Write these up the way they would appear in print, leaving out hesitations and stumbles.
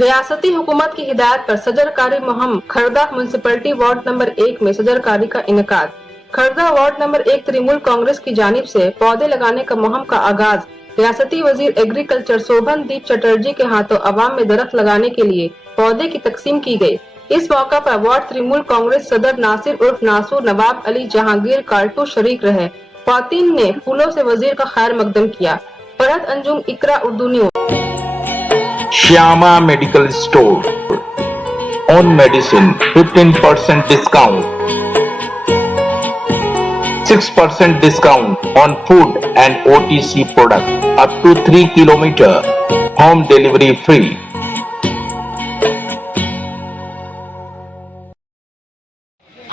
रियासती हुकूमत की हिदायत पर सजरकारी मुहिम खरदा म्युनिसिपलिटी वार्ड नंबर 1 में सजरकारी का इनेकाद। खरदा वार्ड नंबर 1 तृणमूल कांग्रेस की जानिब से पौधे लगाने का मुहिम का आगाज रियासती वजीर एग्रीकल्चर शोभन दीप चटर्जी के हाथों अवाम में दरख्त लगाने के लिए पौधे की तकसीम की गई। इस मौका पर वार्ड तृणमूल कांग्रेस सदर नासिर उर्फ नासू, नवाब अली जहांगीर कार्टू शरीक रहे। ख्वातीन ने फूलों से वजीर का खैर मकदम किया। Farhat Anjum, Iqra Urdu news. Shyama Medical Store. On medicine, 15% discount. 6% discount on food and OTC product. Up to 3 km. Home delivery free.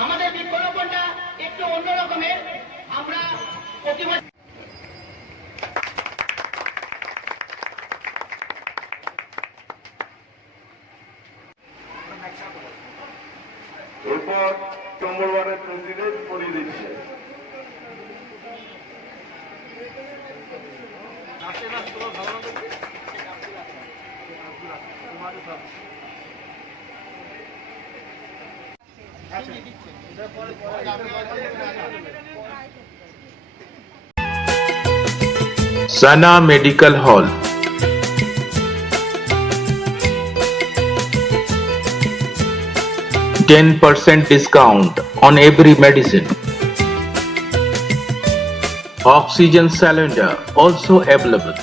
আমাদের বৃক্ষরোপণটা একটু অন্যরকমের। আমরা প্রতি এরপর মঙ্গলবারের প্রেসিডেন্ট করে দিচ্ছে। Sana Medical Hall. %10 discount on every medicine. Oxygen cylinder also available.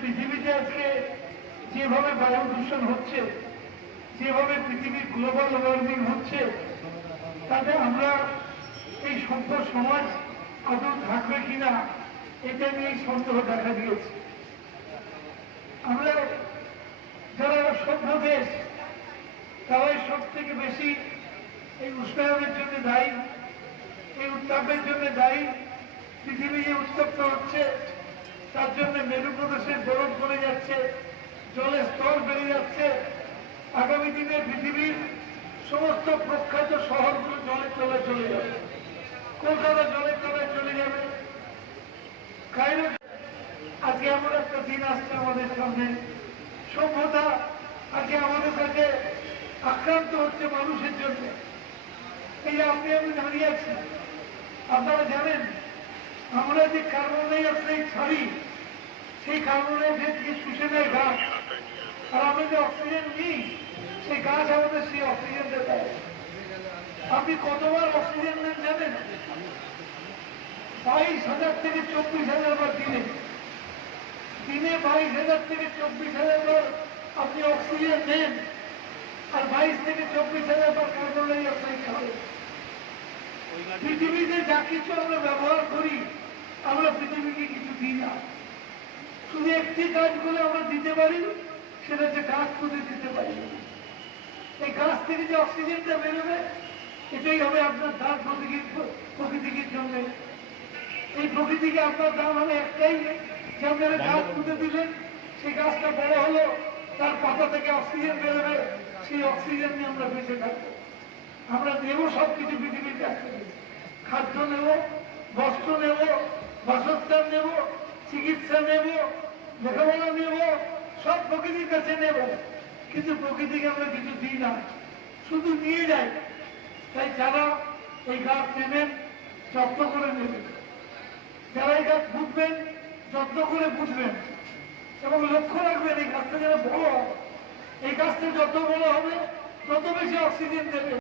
পৃথিবীতে আজকে যেভাবে বায়ু দূষণ হচ্ছে, যেভাবে পৃথিবীর গ্লোবাল ওয়ার্মিং হচ্ছে, তাতে আমরা এই সভ্য সমাজ আদৌ থাকবে কিনা এটা নিয়ে সন্দেহ দেখা দিয়েছে। আমরা যারা সভ্য দেশ তারাই সব থেকে বেশি এই উষ্ণায়নের জন্য দায়ী, এই উত্তাপের জন্য দায়ী। পৃথিবী যে উত্তপ্ত হচ্ছে তার জন্য মেরু প্রদেশের বরফ গলে যাচ্ছে, জলের স্তর বেড়ে যাচ্ছে। আগামী দিনে পৃথিবীর সমস্ত প্রখ্যাত শহরগুলো জলের তলায় চলে যাবে। কলকাতা জলের তলায় চলে যাবে। কায়রো। আজকে এমন একটা দিন আসছে আমাদের সামনে, সভ্যতা আজকে আমাদের কাছে আক্রান্ত হচ্ছে মানুষের জন্য। এই যে আমি দাঁড়িয়ে আছি, আপনারা জানেন আমরা যে কার্বন ডাই অক্সাইড ছাড়ি, সেই কার্বন ডাই অক্সাইডকে শুষে নেয় গাছ, আর আমরা যে অক্সিজেন নিই সেই গাছ আমাদের সেই অক্সিজেনটা দেয়। আপনি কতবার অক্সিজেন নেন জানেন? 22,000 থেকে 24,000 বার দিনে। দিনে 22,000 থেকে 24,000 বার আপনি অক্সিজেন নেন, আর 22 থেকে 24,000 বার কার্বন ডাই অক্সাইড ছাড়েন। পৃথিবীতে যা কিছু আমরা ব্যবহার করি, আমরা পৃথিবীকে কিছু দিই না। শুধু একটি কাজগুলো আমরা দিতে পারি, সেটা হচ্ছে গাছ পুঁতে দিতে পারি। এই গাছ থেকে যে অক্সিজেনটা বেরোবে, এটাই হবে আপনার দান প্রকৃতির জন্য। এই প্রকৃতিকে আপনার দান হবে একটাই, যে আপনারা গাছ পুঁতে দিলেন, সেই গাছটা বড় হলো, তার পাতা থেকে অক্সিজেন বেরোবে, সেই অক্সিজেন নিয়ে আমরা বেঁচে থাকবো। আমরা নেব সবকিছু পৃথিবীর কাছ থেকে। খাদ্য নেব, বস্ত্র নেব, বাসস্থান নেব, চিকিৎসা নেব, লেখাপড়া নেব, সব প্রকৃতির কাছে নেব। কিন্তু প্রকৃতিকে আমরা কিছু দিই না, শুধু নিয়ে যাই। তাই যারা এই গাছ নেবেন যত্ন করে নেবেন, যারা এই গাছ পুঁতবেন যত্ন করে পুঁতবেন, এবং লক্ষ্য রাখবেন এই গাছটা যারা বড় হবে। এই গাছটা যত বড় হবে তত বেশি অক্সিজেন দেবে।